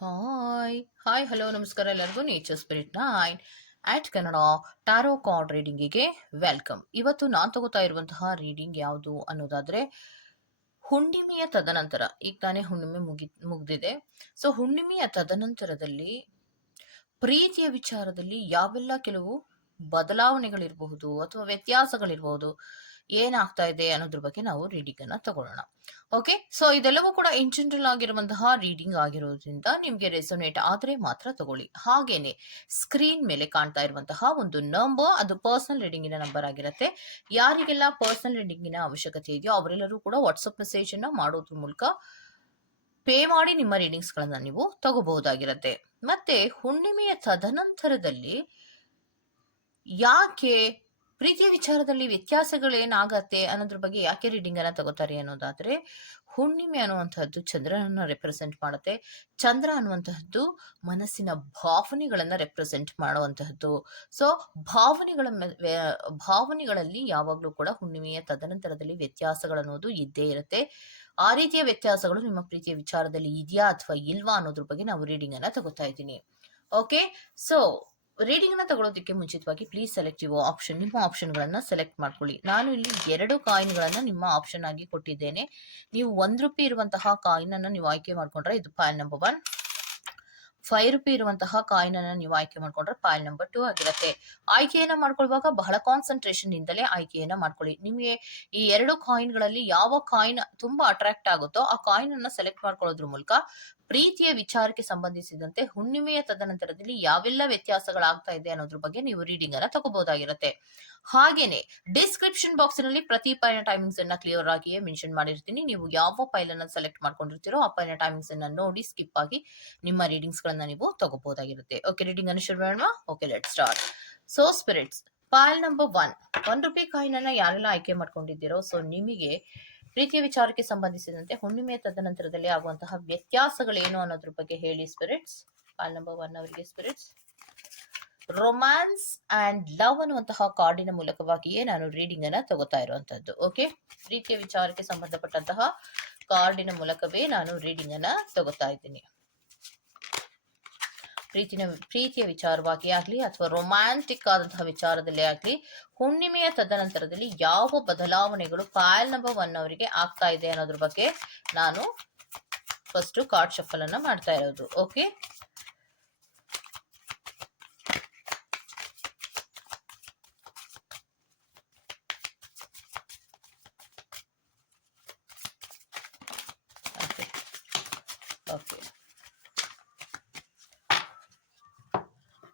Hi hi hello ನಮಸ್ಕಾರ ಎಲ್ಲರಿಗೂ nature spirit nine eight Kannada tarot card ರೀಡಿಂಗಿಗೆ welcome ಇವತ್ತು ನಾನು ತಗೋತಾ ಇರುವಂತಹ ರೀಡಿಂಗ್ ಯಾವುದು ಅನ್ನೋದಾದ್ರೆ ಹುಣ್ಣಿಮೆಯ ತದನಂತರ. ಈಗ ತಾನೇ ಹುಣ್ಣಿಮೆ ಮುಗಿ, ಮುಗಿದಿದೆ. ಸೊ ಹುಣ್ಣಿಮೆಯ ತದನಂತರದಲ್ಲಿ ಪ್ರೀತಿಯ ವಿಚಾರದಲ್ಲಿ ಯಾವೆಲ್ಲ ಕೆಲವು ಬದಲಾವಣೆಗಳಿರಬಹುದು ಅಥವಾ ವ್ಯತ್ಯಾಸಗಳಿರಬಹುದು ಏನಾಗ್ತಾ ಇದೆ ಅನ್ನೋದ್ರ ಬಗ್ಗೆ ನಾವು ರೀಡಿಂಗ್ ಅನ್ನ ತಗೊಳ್ಳೋಣ. ಓಕೆ ಸೊ ಇದೆಲ್ಲವೂ ಕೂಡ ಇನ್ ಜನರಲ್ ಆಗಿರುವಂತಹ ರೀಡಿಂಗ್ ಆಗಿರೋದ್ರಿಂದ ನಿಮ್ಗೆ ರೆಸೊನೇಟ್ ಆದ್ರೆ ಮಾತ್ರ ತಗೊಳ್ಳಿ. ಹಾಗೇನೆ ಸ್ಕ್ರೀನ್ ಮೇಲೆ ಕಾಣ್ತಾ ಇರುವಂತಹ ಒಂದು ನಂಬರ್ ಅದು ಪರ್ಸನಲ್ ರೀಡಿಂಗಿನ ನಂಬರ್ ಆಗಿರುತ್ತೆ. ಯಾರಿಗೆಲ್ಲ ಪರ್ಸನಲ್ ರೀಡಿಂಗಿನ ಅವಶ್ಯಕತೆ ಇದೆಯೋ ಅವರೆಲ್ಲರೂ ಕೂಡ ವಾಟ್ಸಪ್ ಮೆಸೇಜ್ ಅನ್ನ ಮಾಡೋದ್ರ ಮೂಲಕ ಪೇ ಮಾಡಿ ನಿಮ್ಮ ರೀಡಿಂಗ್ಸ್ ಗಳನ್ನ ನೀವು ತಗೋಬಹುದಾಗಿರುತ್ತೆ. ಮತ್ತೆ ಹುಣ್ಣಿಮೆಯ ತದನಂತರದಲ್ಲಿ ಯಾಕೆ ಪ್ರೀತಿಯ ವಿಚಾರದಲ್ಲಿ ವ್ಯತ್ಯಾಸಗಳೇನಾಗತ್ತೆ ಅನ್ನೋದ್ರ ಬಗ್ಗೆ ಯಾಕೆ ರೀಡಿಂಗ್ ಅನ್ನ ತಗೋತಾರೆ ಅನ್ನೋದಾದ್ರೆ, ಹುಣ್ಣಿಮೆ ಅನ್ನುವಂತಹದ್ದು ಚಂದ್ರನನ್ನ ರೆಪ್ರೆಸೆಂಟ್ ಮಾಡುತ್ತೆ. ಚಂದ್ರ ಅನ್ನುವಂತಹದ್ದು ಮನಸ್ಸಿನ ಭಾವನೆಗಳನ್ನ ರೆಪ್ರೆಸೆಂಟ್ ಮಾಡುವಂತಹದ್ದು ಸೊ ಭಾವನೆಗಳ ಭಾವನೆಗಳಲ್ಲಿ ಯಾವಾಗಲೂ ಕೂಡ ಹುಣ್ಣಿಮೆಯ ತದನಂತರದಲ್ಲಿ ವ್ಯತ್ಯಾಸಗಳನ್ನೋದು ಇದ್ದೇ ಇರುತ್ತೆ. ಆ ರೀತಿಯ ವ್ಯತ್ಯಾಸಗಳು ನಿಮ್ಮ ಪ್ರೀತಿಯ ವಿಚಾರದಲ್ಲಿ ಇದೆಯಾ ಅಥವಾ ಇಲ್ವಾ ಅನ್ನೋದ್ರ ಬಗ್ಗೆ ನಾವು ರೀಡಿಂಗ್ ಅನ್ನ ತಗೋತಾ ಇದ್ದೀನಿ. ಓಕೆ ಸೊ ರೀಡಿಂಗ್ನ ತಗೊಳ್ಳೋದಕ್ಕೆ ಮುಂಚಿತವಾಗಿ ಪ್ಲೀಸ್ ಸೆಲೆಕ್ಟ್ ಯುವ ಆಪ್ಷನ್ ನಿಮ್ಮ ಆಪ್ಷನ್ ಗಳನ್ನ ಸೆಲೆಕ್ಟ್ ಮಾಡ್ಕೊಳ್ಳಿ. ನಾನು ಇಲ್ಲಿ ಎರಡು ಕಾಯಿನ್ ಗಳನ್ನ ನಿಮ್ಮ ಆಪ್ಷನ್ ಆಗಿ ಕೊಟ್ಟಿದ್ದೇನೆ. ನೀವು ಒಂದು ರೂಪಿ ಇರುವಂತಹ ಕಾಯಿನ್ ಅನ್ನ ನೀವು ಆಯ್ಕೆ ಮಾಡ್ಕೊಂಡ್ರೆ ಇದು pile number one five rupee ಇರುವಂತಹ ಕಾಯಿನ್ ಅನ್ನ ನೀವು ಆಯ್ಕೆ ಮಾಡ್ಕೊಂಡ್ರೆ ಪಾಯಲ್ ನಂಬರ್ ಟೂ ಆಗಿರುತ್ತೆ. ಆಯ್ಕೆಯನ್ನ ಮಾಡ್ಕೊಳ್ಳುವಾಗ ಬಹಳ ಕಾನ್ಸಂಟ್ರೇಷನ್ ಇಂದಲೇ ಆಯ್ಕೆಯನ್ನ ಮಾಡ್ಕೊಳ್ಳಿ. ನಿಮಗೆ ಈ ಎರಡು ಕಾಯಿನ್ಗಳಲ್ಲಿ ಯಾವ ಕಾಯಿನ್ ತುಂಬಾ ಅಟ್ರಾಕ್ಟ್ ಆಗುತ್ತೋ ಆ ಕಾಯಿನ್ ಅನ್ನ ಸೆಲೆಕ್ಟ್ ಮಾಡ್ಕೊಳ್ಳೋದ್ರ ಮೂಲಕ ಪ್ರೀತಿಯ ವಿಚಾರಕ್ಕೆ ಸಂಬಂಧಿಸಿದಂತೆ ಹುಣ್ಣಿಮೆಯ ತದನಂತರದಲ್ಲಿ ಯಾವೆಲ್ಲ ವ್ಯತ್ಯಾಸಗಳಾಗ್ತಾ ಇದೆ ಅನ್ನೋದ್ರ ಬಗ್ಗೆ ನೀವು ರೀಡಿಂಗ್ ಅನ್ನ ತಗೋಬಹುದಾಗಿರುತ್ತೆ. ಹಾಗೇನೆ ಡಿಸ್ಕ್ರಿಪ್ಷನ್ ಬಾಕ್ಸ್ನಲ್ಲಿ ಪ್ರತಿ ಪೈನ ಟೈಮಿಂಗ್ಸ್ ಅನ್ನ ಕ್ಲಿಯರ್ ಆಗಿಯೇ ಮೆನ್ಷನ್ ಮಾಡಿರ್ತೀನಿ. ನೀವು ಯಾವ ಫೈಲ್ ಅನ್ನ ಸೆಲೆಕ್ಟ್ ಮಾಡ್ಕೊಂಡಿರ್ತೀರೋ ಆ ಪೈನ ಟೈಮಿಂಗ್ಸ್ ಅನ್ನ ನೋಡಿ ಸ್ಕಿಪ್ ಆಗಿ ನಿಮ್ಮ ರೀಡಿಂಗ್ಸ್ ಗಳನ್ನ ನೀವು ತಗೋಬಹುದಾಗಿರುತ್ತೆ. ಓಕೆ ರೀಡಿಂಗ್ ಅನ್ನು ಶುರು ಮಾಡೋಣ. Okay let start so spirits pile number one one rupee coin ಅನ್ನ ಯಾರೆಲ್ಲ ಆಯ್ಕೆ ಮಾಡ್ಕೊಂಡಿದ್ದೀರೋ ಸೊ ನಿಮಗೆ ಪ್ರೀತಿಯ ವಿಚಾರಕ್ಕೆ ಸಂಬಂಧಿಸಿದಂತೆ ಹುಣ್ಣಿಮೆ ತದನಂತರದಲ್ಲಿ ಆಗುವಂತಹ ವ್ಯತ್ಯಾಸಗಳೇನು ಅನ್ನೋದ್ರ ಬಗ್ಗೆ ಹೇಳಿ ಸ್ಪಿರಿಟ್ಸ್ ಕಾಲ್ ನಂಬರ್ ಒನ್ ಅವರಿಗೆ ಸ್ಪಿರಿಟ್ಸ್ ರೊಮ್ಯಾನ್ಸ್ ಅಂಡ್ ಲವ್ ಅನ್ನುವಂತಹ ಕಾರ್ಡಿನ ಮೂಲಕವಾಗಿಯೇ ನಾನು ರೀಡಿಂಗ್ ಅನ್ನ ತಗೋತಾ ಇರುವಂತದ್ದು ಓಕೆ ಪ್ರೀತಿಯ ವಿಚಾರಕ್ಕೆ ಸಂಬಂಧಪಟ್ಟಂತಹ ಕಾರ್ಡಿನ ಮೂಲಕವೇ ನಾನು ರೀಡಿಂಗ್ ಅನ್ನ ತಗೋತಾ ಇದ್ದೀನಿ. ಪ್ರೀತಿನ, ಪ್ರೀತಿಯ ವಿಚಾರವಾಗಿ ಆಗಲಿ ಅಥವಾ ರೊಮ್ಯಾಂಟಿಕ್ ಆದಂತಹ ವಿಚಾರದಲ್ಲಿ ಆಗಲಿ, ಹುಣ್ಣಿಮೆಯ ತದನಂತರದಲ್ಲಿ ಯಾವ ಬದಲಾವಣೆಗಳು ಒನ್ ಅವರಿಗೆ ಆಗ್ತಾ ಇದೆ ಅನ್ನೋದ್ರ ಬಗ್ಗೆ ನಾನು ಫಸ್ಟ್ ಕಾರ್ಡ್ ಶಫಲ್ ಅನ್ನ ಮಾಡ್ತಾ ಇರೋದು ಓಕೆ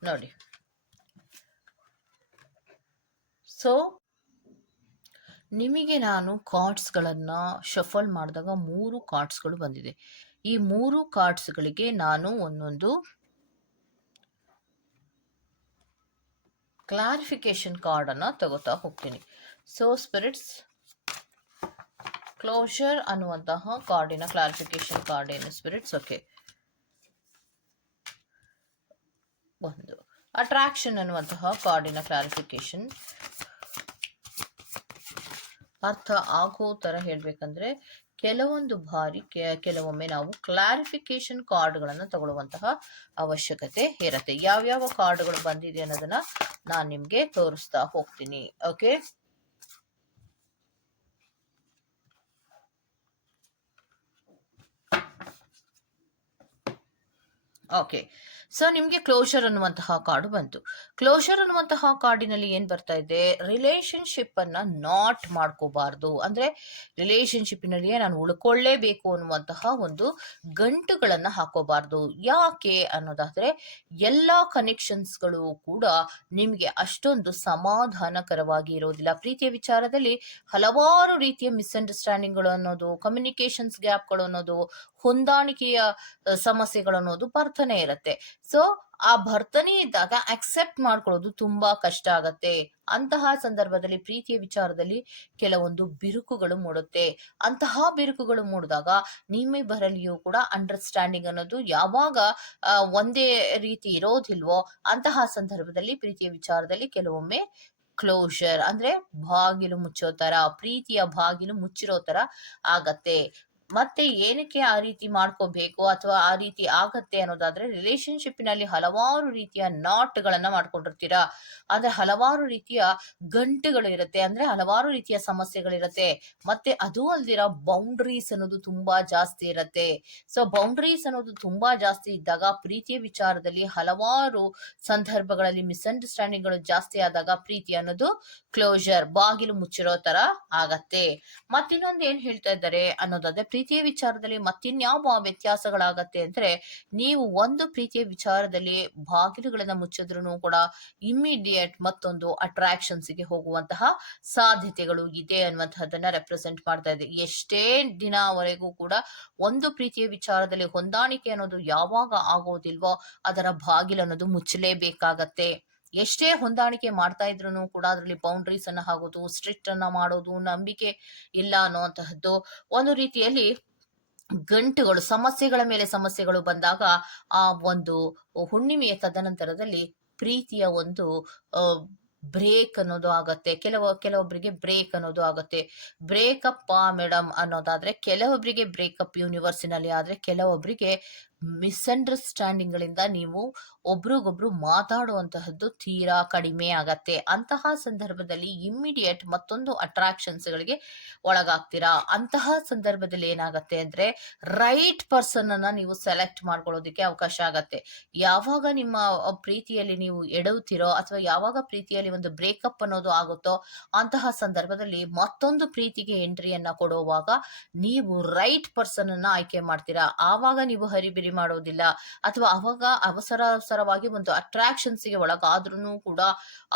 ನೋಡಿ. ಸೊ ನಿಮಗೆ ನಾನು ಕಾರ್ಡ್ಸ್ಗಳನ್ನು ಶಫಲ್ ಮಾಡಿದಾಗ ಮೂರು ಕಾರ್ಡ್ಸ್ಗಳು ಬಂದಿದೆ. ಈ ಮೂರು ಕಾರ್ಡ್ಸ್ಗಳಿಗೆ ನಾನು ಒಂದೊಂದು ಕ್ಲಾರಿಫಿಕೇಶನ್ ಕಾರ್ಡನ್ನು ತಗೋತಾ ಹೋಗ್ತೀನಿ. ಸೊ ಸ್ಪಿರಿಟ್ಸ್ ಕ್ಲೋಷರ್ ಅನ್ನುವಂತಹ ಕಾರ್ಡಿನ ಕ್ಲಾರಿಫಿಕೇಶನ್ ಕಾರ್ಡ್ ಏನು? ಸ್ಪಿರಿಟ್ಸ್ ಓಕೆ ಒಂದು. ಅಟ್ರಾಕ್ಷನ್ ಅನ್ನುವಂತಹ ಕಾರ್ಡಿನ ಕ್ಲಾರಿಫಿಕೇಶನ್ ಅರ್ಥ ಆಗೋ ತರ ಹೇಳ್ಬೇಕಂದ್ರೆ, ಕೆಲವೊಂದು ಬಾರಿ ಕೆಲವೊಮ್ಮೆ ನಾವು ಕ್ಲಾರಿಫಿಕೇಶನ್ ಕಾರ್ಡ್ಗಳನ್ನು ತಗೊಳ್ಳುವಂತಹ ಅವಶ್ಯಕತೆ ಇರುತ್ತೆ. ಯಾವ್ಯಾವ ಕಾರ್ಡ್ಗಳು ಬಂದಿದೆ ಅನ್ನೋದನ್ನ ನಾನು ನಿಮ್ಗೆ ತೋರಿಸ್ತಾ ಹೋಗ್ತೀನಿ. ಓಕೆ ಓಕೆ ಸೊ ನಿಮಗೆ ಕ್ಲೋಷರ್ ಅನ್ನುವಂತಹ ಕಾರ್ಡ್ ಬಂತು. ಕ್ಲೋಷರ್ ಅನ್ನುವಂತಹ ಕಾರ್ಡಿನಲ್ಲಿ ಏನ್ ಬರ್ತಾ ಇದೆ? ರಿಲೇಶನ್ಶಿಪ್ ಅನ್ನ ನಾಟ್ ಮಾಡ್ಕೋಬಾರ್ದು. ಅಂದ್ರೆ ರಿಲೇಶನ್ಶಿಪ್ನಲ್ಲಿಯೇ ನಾನು ಉಳ್ಕೊಳ್ಳೇಬೇಕು ಅನ್ನುವಂತಹ ಒಂದು ಗಂಟುಗಳನ್ನ ಹಾಕೋಬಾರ್ದು. ಯಾಕೆ ಅನ್ನೋದಾದ್ರೆ ಎಲ್ಲಾ ಕನೆಕ್ಷನ್ಸ್ಗಳು ಕೂಡ ನಿಮಗೆ ಅಷ್ಟೊಂದು ಸಮಾಧಾನಕರವಾಗಿ ಇರೋದಿಲ್ಲ. ಪ್ರೀತಿಯ ವಿಚಾರದಲ್ಲಿ ಹಲವಾರು ರೀತಿಯ ಮಿಸ್ಅಂಡರ್ಸ್ಟ್ಯಾಂಡಿಂಗ್ಗಳು ಅನ್ನೋದು ಕಮ್ಯುನಿಕೇಶನ್ಸ್ ಗ್ಯಾಪ್ಗಳು ಅನ್ನೋದು ಹೊಂದಾಣಿಕೆಯ ಸಮಸ್ಯೆಗಳು ಅನ್ನೋದು ಬರ್ತನೆ ಇರುತ್ತೆ. ಸೊ ಆ ಭರ್ತನೆ ಇದ್ದಾಗ ಅಕ್ಸೆಪ್ಟ್ ಮಾಡ್ಕೊಳ್ಳೋದು ತುಂಬಾ ಕಷ್ಟ ಆಗತ್ತೆ. ಅಂತಹ ಸಂದರ್ಭದಲ್ಲಿ ಪ್ರೀತಿಯ ವಿಚಾರದಲ್ಲಿ ಕೆಲವೊಂದು ಬಿರುಕುಗಳು ಮೂಡುತ್ತೆ. ಅಂತಹ ಬಿರುಕುಗಳು ಮೂಡಿದಾಗ ನಿಮ್ಮಿಬ್ಬರಲ್ಲಿಯೂ ಕೂಡ ಅಂಡರ್ಸ್ಟ್ಯಾಂಡಿಂಗ್ ಅನ್ನೋದು ಯಾವಾಗ ಒಂದೇ ರೀತಿ ಇರೋದಿಲ್ವೋ ಅಂತಹ ಸಂದರ್ಭದಲ್ಲಿ ಪ್ರೀತಿಯ ವಿಚಾರದಲ್ಲಿ ಕೆಲವೊಮ್ಮೆ ಕ್ಲೋಷರ್ ಅಂದ್ರೆ ಬಾಗಿಲು ಮುಚ್ಚೋ ತರ, ಪ್ರೀತಿಯ ಬಾಗಿಲು ಮುಚ್ಚಿರೋ ತರ ಆಗತ್ತೆ. ಮತ್ತೆ ಏನಕ್ಕೆ ಆ ರೀತಿ ಮಾಡ್ಕೋಬೇಕು ಅಥವಾ ಆ ರೀತಿ ಆಗತ್ತೆ ಅನ್ನೋದಾದ್ರೆ ರಿಲೇಶನ್ಶಿಪ್ನಲ್ಲಿ ಹಲವಾರು ರೀತಿಯ ನಾಟ್ಗಳನ್ನ ಮಾಡ್ಕೊಂಡಿರ್ತೀರಾ. ಆದ್ರೆ ಹಲವಾರು ರೀತಿಯ ಗಂಟುಗಳು ಇರುತ್ತೆ ಅಂದ್ರೆ ಹಲವಾರು ರೀತಿಯ ಸಮಸ್ಯೆಗಳಿರುತ್ತೆ. ಮತ್ತೆ ಅದು ಅಲ್ದಿರ ಬೌಂಡ್ರೀಸ್ ಅನ್ನೋದು ತುಂಬಾ ಜಾಸ್ತಿ ಇರುತ್ತೆ. ಸೊ ಬೌಂಡ್ರೀಸ್ ಅನ್ನೋದು ತುಂಬಾ ಜಾಸ್ತಿ ಇದ್ದಾಗ, ಪ್ರೀತಿಯ ವಿಚಾರದಲ್ಲಿ ಹಲವಾರು ಸಂದರ್ಭಗಳಲ್ಲಿ ಮಿಸ್ಅಂಡರ್ಸ್ಟ್ಯಾಂಡಿಂಗ್ಗಳು ಜಾಸ್ತಿ ಆದಾಗ ಪ್ರೀತಿ ಅನ್ನೋದು ಕ್ಲೋಸರ್ ಬಾಗಿಲು ಮುಚ್ಚಿರೋ ತರ ಆಗತ್ತೆ. ಮತ್ತಿನ್ನೊಂದು ಏನ್ ಹೇಳ್ತಾ ಇದ್ದಾರೆ ಅನ್ನೋದಾದ್ರೆ ಪ್ರೀತಿಯ ವಿಚಾರದಲ್ಲಿ ಮತ್ತಿನ್ಯಾವ ವ್ಯತ್ಯಾಸಗಳಾಗತ್ತೆ ಅಂದ್ರೆ ನೀವು ಒಂದು ಪ್ರೀತಿಯ ವಿಚಾರದಲ್ಲಿ ಬಾಗಿಲುಗಳನ್ನ ಮುಚ್ಚಿದ್ರು ಕೂಡ ಇಮ್ಮಿಡಿಯೇಟ್ ಮತ್ತೊಂದು ಅಟ್ರಾಕ್ಷನ್ಸ್ಗೆ ಹೋಗುವಂತಹ ಸಾಧ್ಯತೆಗಳು ಇದೆ ಅನ್ನುವಂತಹದನ್ನ ರೆಪ್ರೆಸೆಂಟ್ ಮಾಡ್ತಾ ಇದೆ. ಎಷ್ಟೇ ದಿನವರೆಗೂ ಕೂಡ ಒಂದು ಪ್ರೀತಿಯ ವಿಚಾರದಲ್ಲಿ ಹೊಂದಾಣಿಕೆ ಅನ್ನೋದು ಯಾವಾಗ ಆಗೋದಿಲ್ವೋ ಅದರ ಬಾಗಿಲು ಅನ್ನೋದು ಮುಚ್ಚಲೇಬೇಕಾಗತ್ತೆ. ಎಷ್ಟೇ ಹೊಂದಾಣಿಕೆ ಮಾಡ್ತಾ ಇದ್ರು ಕೂಡ ಅದರಲ್ಲಿ ಬೌಂಡ್ರೀಸ್ ಅನ್ನ ಹಾಕೋದು ಸ್ಟ್ರಿಕ್ಟ್ ಅನ್ನ ಮಾಡೋದು, ನಂಬಿಕೆ ಇಲ್ಲ ಅನ್ನುವಂತಹದ್ದು ಒಂದು ರೀತಿಯಲ್ಲಿ ಗಂಟುಗಳು, ಸಮಸ್ಯೆಗಳ ಮೇಲೆ ಸಮಸ್ಯೆಗಳು ಬಂದಾಗ ಆ ಒಂದು ಹುಣ್ಣಿಮೆಯ ತದನಂತರದಲ್ಲಿ ಪ್ರೀತಿಯ ಒಂದು ಬ್ರೇಕ್ ಅನ್ನೋದು ಆಗತ್ತೆ. ಕೆಲವು ಕೆಲವೊಬ್ಬರಿಗೆ ಬ್ರೇಕ್ ಅನ್ನೋದು ಆಗತ್ತೆ. ಬ್ರೇಕಪ್ ಮೇಡಮ್ ಅನ್ನೋದಾದ್ರೆ ಕೆಲವೊಬ್ಬರಿಗೆ ಬ್ರೇಕಪ್ ಯೂನಿವರ್ಸಿನಲ್ಲಿ ಆದ್ರೆ ಕೆಲವೊಬ್ಬರಿಗೆ ಮಿಸ್ಅಂಡರ್ಸ್ಟ್ಯಾಂಡಿಂಗ್ ಗಳಿಂದ ನೀವು ಒಬ್ರಿಗೊಬ್ರು ಮಾತಾಡುವಂತಹದ್ದು ತೀರಾ ಕಡಿಮೆ ಆಗತ್ತೆ. ಅಂತಹ ಸಂದರ್ಭದಲ್ಲಿ ಇಮ್ಮಿಡಿಯೇಟ್ ಮತ್ತೊಂದು ಅಟ್ರಾಕ್ಷನ್ಸ್ ಗಳಿಗೆ ಒಳಗಾಗ್ತೀರಾ? ಅಂತಹ ಸಂದರ್ಭದಲ್ಲಿ ಏನಾಗತ್ತೆ ಅಂದ್ರೆ ರೈಟ್ ಪರ್ಸನ್ ಅನ್ನ ನೀವು ಸೆಲೆಕ್ಟ್ ಮಾಡ್ಕೊಳ್ಳೋದಕ್ಕೆ ಅವಕಾಶ ಆಗತ್ತೆ. ಯಾವಾಗ ನಿಮ್ಮ ಪ್ರೀತಿಯಲ್ಲಿ ನೀವು ಎಡವುತ್ತೀರೋ ಅಥವಾ ಯಾವಾಗ ಪ್ರೀತಿಯಲ್ಲಿ ಒಂದು ಬ್ರೇಕಪ್ ಅನ್ನೋದು ಆಗುತ್ತೋ ಅಂತಹ ಸಂದರ್ಭದಲ್ಲಿ ಮತ್ತೊಂದು ಪ್ರೀತಿಗೆ ಎಂಟ್ರಿಯನ್ನ ಕೊಡುವಾಗ ನೀವು ರೈಟ್ ಪರ್ಸನ್ ಅನ್ನ ಆಯ್ಕೆ ಮಾಡ್ತೀರಾ? ಆವಾಗ ನೀವು ಹರಿಬಿರಿ ಮಾಡೋದಿಲ್ಲ. ಅಥವಾ ಅವಾಗ ಅವಸರ ಅವಸರವಾಗಿ ಒಂದು ಅಟ್ರಾಕ್ಷನ್ಸ್ಗೆ ಒಳಗಾದ್ರೂ ಕೂಡ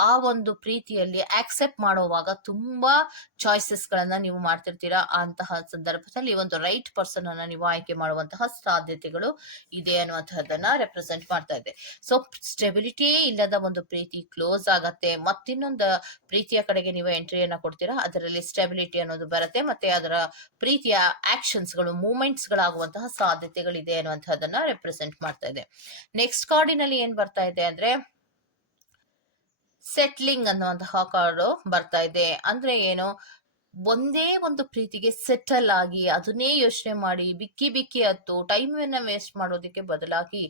ಆ ಒಂದು ಪ್ರೀತಿಯಲ್ಲಿ ಆಕ್ಸೆಪ್ಟ್ ಮಾಡುವಾಗ ತುಂಬಾ ಚಾಯ್ಸಸ್ ಗಳನ್ನ ನೀವು ಮಾಡ್ತಿರ್ತೀರಾ? ಅಂತಹ ಸಂದರ್ಭದಲ್ಲಿ ಒಂದು ರೈಟ್ ಪರ್ಸನ್ ಅನ್ನ ನೀವು ಆಯ್ಕೆ ಮಾಡುವಂತಹ ಸಾಧ್ಯತೆಗಳು ಇದೆ ಅನ್ನುವಂತಹದನ್ನ ರೆಪ್ರೆಸೆಂಟ್ ಮಾಡ್ತಾ ಇದೆ. ಸೊ ಸ್ಟೆಬಿಲಿಟಿ ಇಲ್ಲದ ಒಂದು ಪ್ರೀತಿ ಕ್ಲೋಸ್ ಆಗತ್ತೆ. ಮತ್ತಿನ್ನೊಂದು ಪ್ರೀತಿಯ ಕಡೆಗೆ ನೀವು ಎಂಟ್ರಿಯನ್ನ ಕೊಡ್ತೀರಾ? ಅದರಲ್ಲಿ ಸ್ಟೆಬಿಲಿಟಿ ಅನ್ನೋದು ಬರುತ್ತೆ. ಮತ್ತೆ ಅದರ ಪ್ರೀತಿಯ ಆಕ್ಷನ್ಸ್ಗಳು ಮೂವ್ಮೆಂಟ್ಸ್ ಗಳಾಗುವಂತಹ ಅನ್ನುವಂತಹದನ್ನ ರೆಪ್ರೆಸೆಂಟ್ ಮಾಡ್ತಾ ಇದೆ. ನೆಕ್ಸ್ಟ್ ಕಾರ್ಡಿನಲ್ಲಿ ಏನ್ ಬರ್ತಾ ಇದೆ ಅಂದ್ರೆ ಸೆಟ್ಲಿಂಗ್ ಅನ್ನುವಂತಹ ಕಾರ್ಡು ಬರ್ತಾ ಇದೆ. ಅಂದ್ರೆ ಏನು? ಒಂದೇ ಒಂದು ಪ್ರೀತಿಗೆ ಸೆಟಲ್ ಆಗಿ ಅದನ್ನೇ ಯೋಚನೆ ಮಾಡಿ ಬಿಕ್ಕಿ ಬಿಕ್ಕಿ ಹತ್ತು ಟೈಮನ್ನು ವೇಸ್ಟ್ ಮಾಡೋದಕ್ಕೆ ಬದಲಾಗಿ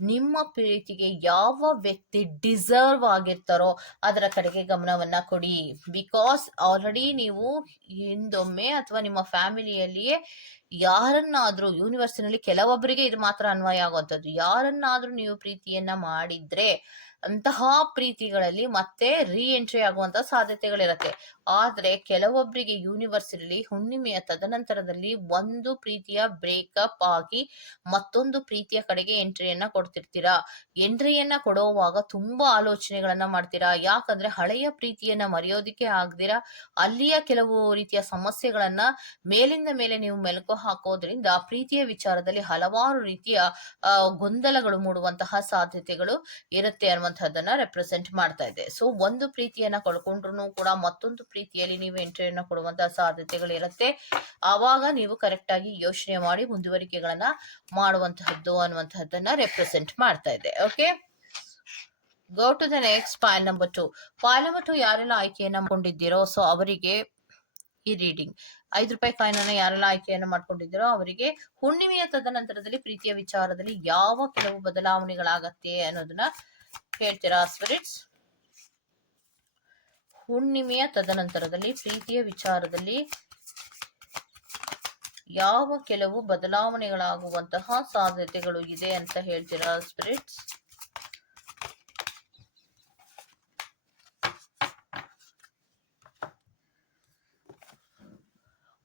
ನಿಮ್ಮ ಪ್ರೀತಿಗೆ ಯಾವ ವ್ಯಕ್ತಿ ಡಿಸರ್ವ್ ಆಗಿರ್ತಾರೋ ಅದರ ಕಡೆಗೆ ಗಮನವನ್ನ ಕೊಡಿ. ಬಿಕಾಸ್ ಆಲ್ರೆಡಿ ನೀವು ಹಿಂದೊಮ್ಮೆ ಅಥವಾ ನಿಮ್ಮ ಫ್ಯಾಮಿಲಿಯಲ್ಲಿಯೇ ಯಾರನ್ನಾದ್ರೂ ಯೂನಿವರ್ಸಿನಲ್ಲಿ ಕೆಲವೊಬ್ಬರಿಗೆ ಇದು ಮಾತ್ರ ಅನ್ವಯ ಆಗುವಂಥದ್ದು. ಯಾರನ್ನಾದ್ರೂ ನೀವು ಪ್ರೀತಿಯನ್ನ ಮಾಡಿದ್ರೆ ಅಂತಹ ಪ್ರೀತಿಗಳಲ್ಲಿ ಮತ್ತೆ ರೀ ಎಂಟ್ರಿ ಆಗುವಂತ ಸಾಧ್ಯತೆಗಳಿರತ್ತೆ. ಆದ್ರೆ ಕೆಲವೊಬ್ಬರಿಗೆ ಯೂನಿವರ್ಸಿಟಿಲಿ ಹುಣ್ಣಿಮೆಯ ತದನಂತರದಲ್ಲಿ ಒಂದು ಪ್ರೀತಿಯ ಬ್ರೇಕಪ್ ಆಗಿ ಮತ್ತೊಂದು ಪ್ರೀತಿಯ ಕಡೆಗೆ ಎಂಟ್ರಿಯನ್ನ ಕೊಡ್ತಿರ್ತೀರಾ? ಎಂಟ್ರಿಯನ್ನ ಕೊಡುವಾಗ ತುಂಬಾ ಆಲೋಚನೆಗಳನ್ನ ಮಾಡ್ತೀರಾ? ಯಾಕಂದ್ರೆ ಹಳೆಯ ಪ್ರೀತಿಯನ್ನ ಮರೆಯೋದಿಕ್ಕೆ ಆಗದಿರಾ? ಅಲ್ಲಿಯ ಕೆಲವು ರೀತಿಯ ಸಮಸ್ಯೆಗಳನ್ನ ಮೇಲಿಂದ ಮೇಲೆ ನೀವು ಮೆಲುಕು ಹಾಕೋದ್ರಿಂದ ಪ್ರೀತಿಯ ವಿಚಾರದಲ್ಲಿ ಹಲವಾರು ರೀತಿಯ ಗೊಂದಲಗಳು ಮೂಡುವಂತಹ ಸಾಧ್ಯತೆಗಳು ಇರುತ್ತೆ ಅನ್ನುವಂಥದ್ದನ್ನ ರೆಪ್ರೆಸೆಂಟ್ ಮಾಡ್ತಾ ಇದೆ. ಸೊ ಒಂದು ಪ್ರೀತಿಯನ್ನ ಕಳ್ಕೊಂಡ್ರು ಕೂಡ ಮತ್ತೊಂದು ಪ್ರೀತಿಯಲ್ಲಿ ನೀವು ಎಂಟ್ರಿಯನ್ನ ಕೊಡುವಂತಹ ಸಾಧ್ಯತೆಗಳಿರುತ್ತೆ. ಆವಾಗ ನೀವು ಕರೆಕ್ಟ್ ಆಗಿ ಯೋಚನೆ ಮಾಡಿ ಮುಂದುವರಿಕೆಗಳನ್ನ ಮಾಡುವಂತಹದ್ದು ಅನ್ನುವಂತಹದ್ದನ್ನ ರೆಪ್ರೆಸೆಂಟ್ ಮಾಡ್ತಾ ಇದೆ. Okay go to the next pile number two pile number two ಯಾರೆಲ್ಲ ಆಯ್ಕೆಯನ್ನ ಮಾಡ್ಕೊಂಡಿದ್ದೀರೋ ಸೊ ಅವರಿಗೆ ಈ ರೀಡಿಂಗ್ ಐದು ರೂಪಾಯಿ ಫೈನ್ ಅನ್ನ ಯಾರೆಲ್ಲ ಆಯ್ಕೆಯನ್ನು ಮಾಡ್ಕೊಂಡಿದ್ದೀರೋ, ಅವರಿಗೆ ಹುಣ್ಣಿಮೆಯ ತದನಂತರದಲ್ಲಿ ಪ್ರೀತಿಯ ವಿಚಾರದಲ್ಲಿ ಯಾವ ಕೆಲವು ಬದಲಾವಣೆಗಳಾಗತ್ತೆ ಅನ್ನೋದನ್ನ ಹೇಳ್ತೀರಾ ಸ್ಪಿರಿಟ್ಸ್ ಹುಣ್ಣಿಮೆಯ ತದನಂತರದಲ್ಲಿ ಪ್ರೀತಿಯ ವಿಚಾರದಲ್ಲಿ ಯಾವ ಕೆಲವು ಬದಲಾವಣೆಗಳಾಗುವಂತಹ ಸಾಧ್ಯತೆಗಳು ಇದೆ ಅಂತ ಹೇಳ್ತೀರಾ ಸ್ಪಿರಿಟ್ಸ್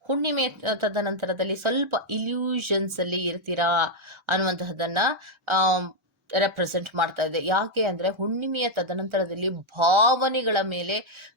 ಹುಣ್ಣಿಮೆ ತದನಂತರದಲ್ಲಿ ಸ್ವಲ್ಪ ಇಲ್ಯೂಷನ್ಸ್ ಅಲ್ಲಿ ಇರ್ತೀರಾ ಅನ್ನುವಂತಹದನ್ನ ರೆಪ್ರೆಸೆಂಟ್ ಮಾಡ್ತಾ ಇದೆ. ಯಾಕೆ ಅಂದ್ರೆ ಹುಣ್ಣಿಮೆಯ ತದನಂತರದಲ್ಲಿ ಭಾವನೆಗಳ ಮೇಲೆ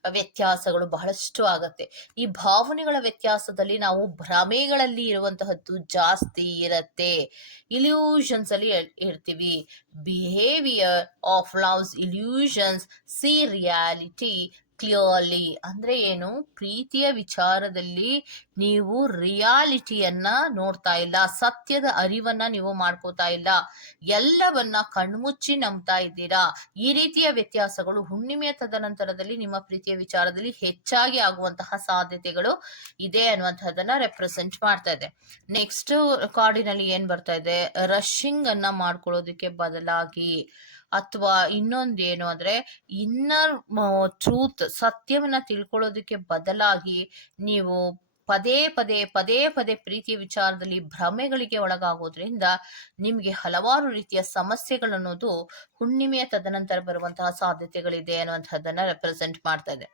ವ್ಯತ್ಯಾಸಗಳು ಬಹಳಷ್ಟು ಆಗತ್ತೆ. ಈ ಭಾವನೆಗಳ ವ್ಯತ್ಯಾಸದಲ್ಲಿ ನಾವು ಭ್ರಮೆಗಳಲ್ಲಿ ಇರುವಂತಹದ್ದು ಜಾಸ್ತಿ ಇರತ್ತೆ. ಇಲ್ಯೂಷನ್ಸ್ ಅಲ್ಲಿ ಇರ್ತೀವಿ behaviour of loves illusions see reality clearly ಅಂದ್ರೆ ಏನು? ಪ್ರೀತಿಯ ವಿಚಾರದಲ್ಲಿ ನೀವು ರಿಯಾಲಿಟಿಯನ್ನ ನೋಡ್ತಾ ಇಲ್ಲ, ಸತ್ಯದ ಅರಿವನ್ನ ನೀವು ಮಾಡ್ಕೋತಾ ಇಲ್ಲ, ಎಲ್ಲವನ್ನ ಕಣ್ಮುಚ್ಚಿ ನಂಬ್ತಾ ಇದ್ದೀರಾ? ಈ ರೀತಿಯ ವ್ಯತ್ಯಾಸಗಳು ಹುಣ್ಣಿಮೆಯ ತದನಂತರದಲ್ಲಿ ನಿಮ್ಮ ಪ್ರೀತಿಯ ವಿಚಾರದಲ್ಲಿ ಹೆಚ್ಚಾಗಿ ಆಗುವಂತಹ ಸಾಧ್ಯತೆಗಳು ಇದೆ ಅನ್ನುವಂತಹದನ್ನ ರೆಪ್ರೆಸೆಂಟ್ ಮಾಡ್ತಾ ಇದೆ. ನೆಕ್ಸ್ಟ್ ಕಾರ್ಡಿನಲ್ಲಿ ಏನ್ ಬರ್ತಾ ಇದೆ? ರಶಿಂಗ್ ಅನ್ನ ಮಾಡ್ಕೊಳ್ಳೋದಕ್ಕೆ ಬದಲಾಗಿ ಅಥವಾ ಇನ್ನೊಂದೇನು ಅಂದ್ರೆ ಇನ್ನರ್ ಟ್ರೂತ್ ಸತ್ಯವನ್ನ ತಿಳ್ಕೊಳ್ಳೋದಕ್ಕೆ ಬದಲಾಗಿ ನೀವು ಪದೇ ಪದೇ ಪದೇ ಪದೇ ಪ್ರೀತಿಯ ವಿಚಾರದಲ್ಲಿ ಭ್ರಮೆಗಳಿಗೆ ಒಳಗಾಗೋದ್ರಿಂದ ನಿಮ್ಗೆ ಹಲವಾರು ರೀತಿಯ ಸಮಸ್ಯೆಗಳನ್ನೋದು ಹುಣ್ಣಿಮೆಯ ತದನಂತರ ಬರುವಂತಹ ಸಾಧ್ಯತೆಗಳಿದೆ ಅನ್ನುವಂಥದ್ದನ್ನ ರೆಪ್ರೆಸೆಂಟ್ ಮಾಡ್ತಾ ಇದೆ.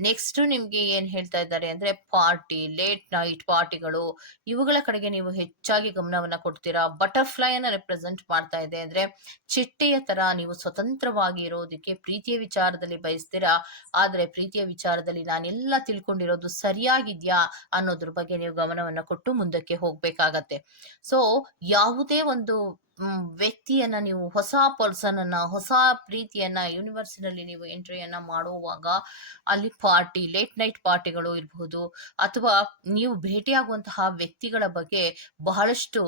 ನೆಕ್ಸ್ಟ್ ನಿಮ್ಗೆ ಏನ್ ಹೇಳ್ತಾ ಇದ್ದಾರೆ ಅಂದ್ರೆ ಪಾರ್ಟಿ ಲೇಟ್ ನೈಟ್ ಪಾರ್ಟಿಗಳು ಇವುಗಳ ಕಡೆಗೆ ನೀವು ಹೆಚ್ಚಾಗಿ ಗಮನವನ್ನ ಕೊಡ್ತೀರಾ? ಬಟರ್ಫ್ಲೈ ಅನ್ನ ರೆಪ್ರೆಸೆಂಟ್ ಮಾಡ್ತಾ ಇದೆ ಅಂದ್ರೆ ಚಿಟ್ಟೆಯ ತರ ನೀವು ಸ್ವತಂತ್ರವಾಗಿ ಇರೋದಕ್ಕೆ ಪ್ರೀತಿಯ ವಿಚಾರದಲ್ಲಿ ಬಯಸ್ತೀರಾ? ಆದ್ರೆ ಪ್ರೀತಿಯ ವಿಚಾರದಲ್ಲಿ ನಾನೆಲ್ಲ ತಿಳ್ಕೊಂಡಿರೋದು ಸರಿಯಾಗಿದ್ಯಾ? ಅನ್ನೋದ್ರ ಬಗ್ಗೆ ನೀವು ಗಮನವನ್ನ ಕೊಟ್ಟು ಮುಂದಕ್ಕೆ ಹೋಗ್ಬೇಕಾಗತ್ತೆ. ಸೊ ಯಾವುದೇ ಒಂದು ವ್ಯಕ್ತಿಯನ್ನ ನೀವು ಹೊಸ ಪರ್ಸನ್ ಅನ್ನ ಹೊಸ ಪ್ರೀತಿಯನ್ನ, ಯೂನಿವರ್ಸಿನಲ್ಲಿ ನೀವು ಎಂಟ್ರಿಯನ್ನ ಮಾಡುವಾಗ, ಅಲ್ಲಿ ಪಾರ್ಟಿ, ಲೇಟ್ ನೈಟ್ ಪಾರ್ಟಿಗಳು ಇರಬಹುದು ಅಥವಾ ನೀವು ಭೇಟಿಯಾಗುವಂತಹ ವ್ಯಕ್ತಿಗಳ ಬಗ್ಗೆ ಬಹಳಷ್ಟು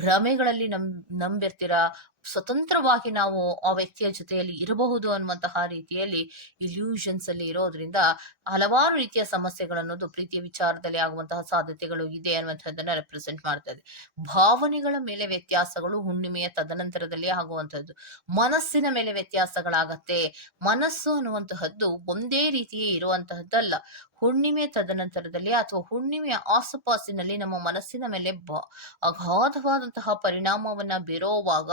ಭ್ರಮೆಗಳಲ್ಲಿ ನಂಬ್ ನಂಬಿರ್ತೀರಾ? ಸ್ವತಂತ್ರವಾಗಿ ನಾವು ಆ ವ್ಯಕ್ತಿಯ ಜೊತೆಯಲ್ಲಿ ಇರಬಹುದು ಅನ್ನುವಂತಹ ರೀತಿಯಲ್ಲಿ ಇಲ್ಯೂಷನ್ಸ್ ಅಲ್ಲಿ ಇರೋದ್ರಿಂದ ಹಲವಾರು ರೀತಿಯ ಸಮಸ್ಯೆಗಳನ್ನೋದು ಪ್ರೀತಿಯ ವಿಚಾರದಲ್ಲಿ ಆಗುವಂತಹ ಸಾಧ್ಯತೆಗಳು ಇದೆ ಅನ್ನುವಂಥದ್ದನ್ನ ರೆಪ್ರೆಸೆಂಟ್ ಮಾಡ್ತದೆ ಭಾವನೆಗಳ ಮೇಲೆ ವ್ಯತ್ಯಾಸಗಳು ಹುಣ್ಣಿಮೆಯ ತದನಂತರದಲ್ಲಿ ಆಗುವಂತದ್ದು ಮನಸ್ಸಿನ ಮೇಲೆ ವ್ಯತ್ಯಾಸಗಳಾಗತ್ತೆ. ಮನಸ್ಸು ಅನ್ನುವಂತಹದ್ದು ಒಂದೇ ರೀತಿಯೇ ಇರುವಂತಹದ್ದಲ್ಲ. ಹುಣ್ಣಿಮೆ ತದನಂತರದಲ್ಲಿ ಅಥವಾ ಹುಣ್ಣಿಮೆಯ ಆಸುಪಾಸಿನಲ್ಲಿ ನಮ್ಮ ಮನಸ್ಸಿನ ಮೇಲೆ ಬ- ಅಗಾಧವಾದಂತಹ ಪರಿಣಾಮವನ್ನ ಬೀರೋವಾಗ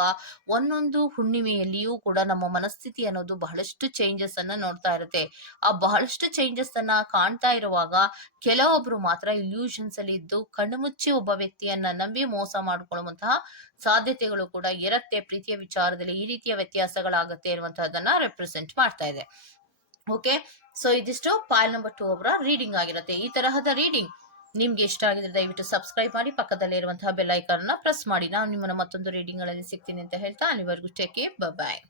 ಒಂದೊಂದು ಹುಣ್ಣಿಮೆಯಲ್ಲಿಯೂ ಕೂಡ ನಮ್ಮ ಮನಸ್ಥಿತಿ ಅನ್ನೋದು ಬಹಳಷ್ಟು ಚೇಂಜಸ್ ಅನ್ನ ನೋಡ್ತಾ ಇರುತ್ತೆ. ಆ ಬಹಳಷ್ಟು ಚೇಂಜಸ್ ಅನ್ನ ಕಾಣ್ತಾ ಇರುವಾಗ ಕೆಲವೊಬ್ರು ಮಾತ್ರ ಇಲ್ಯೂಷನ್ಸ್ ಅಲ್ಲಿ ಇದ್ದು ಕಣ್ಣುಮುಚ್ಚಿ ಒಬ್ಬ ವ್ಯಕ್ತಿಯನ್ನ ನಂಬಿ ಮೋಸ ಮಾಡಿಕೊಳ್ಳುವಂತಹ ಸಾಧ್ಯತೆಗಳು ಕೂಡ ಇರತ್ತೆ. ಪ್ರೀತಿಯ ವಿಚಾರದಲ್ಲಿ ಈ ರೀತಿಯ ವ್ಯತ್ಯಾಸಗಳಾಗತ್ತೆ ಅನ್ನುವಂತಹದನ್ನ ರೆಪ್ರೆಸೆಂಟ್ ಮಾಡ್ತಾ ಇದೆ. ಓಕೆ ಸೊ ಇದಿಷ್ಟು ಪಾಯಲ್ ನಂಬರ್ ಟೂ ಅವರ ರೀಡಿಂಗ್ ಆಗಿರುತ್ತೆ. ಈ ತರಹದ ರೀಡಿಂಗ್ ನಿಮ್ಗೆ ಇಷ್ಟ ಆಗಿದ್ರೆ ದಯವಿಟ್ಟು ಸಬ್ಸ್ಕ್ರೈಬ್ ಮಾಡಿ, ಪಕ್ಕದಲ್ಲೇ ಇರುವಂತಹ ಬೆಲ್ ಐಕಾನ್ ಪ್ರೆಸ್ ಮಾಡಿ. ನಾನು ನಿಮ್ಮನ್ನ ಮತ್ತೊಂದು ರೀಡಿಂಗ್ಗಳಲ್ಲಿ ಸಿಗ್ತೀನಿ ಅಂತ ಹೇಳ್ತಾ ಅಲ್ಲಿವರೆಗೂ ಟೇಕ್ ಬಾಯ್